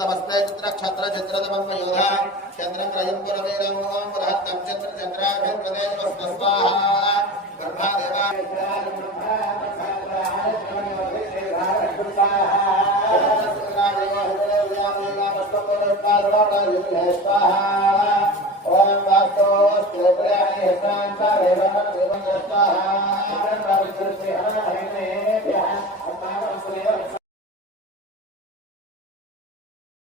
नमस्ते चित्र क्षत्र चित्रतमं योधा चंद्रं रजं पुरवीरं ओं बृहत्तं चंद्र चंद्राभिर्वदे स्वाहा ब्रह्मादेवा स्वाहा ओं वास्तु स्त्रोत्राणि हस्तांता रेवं स्वाहा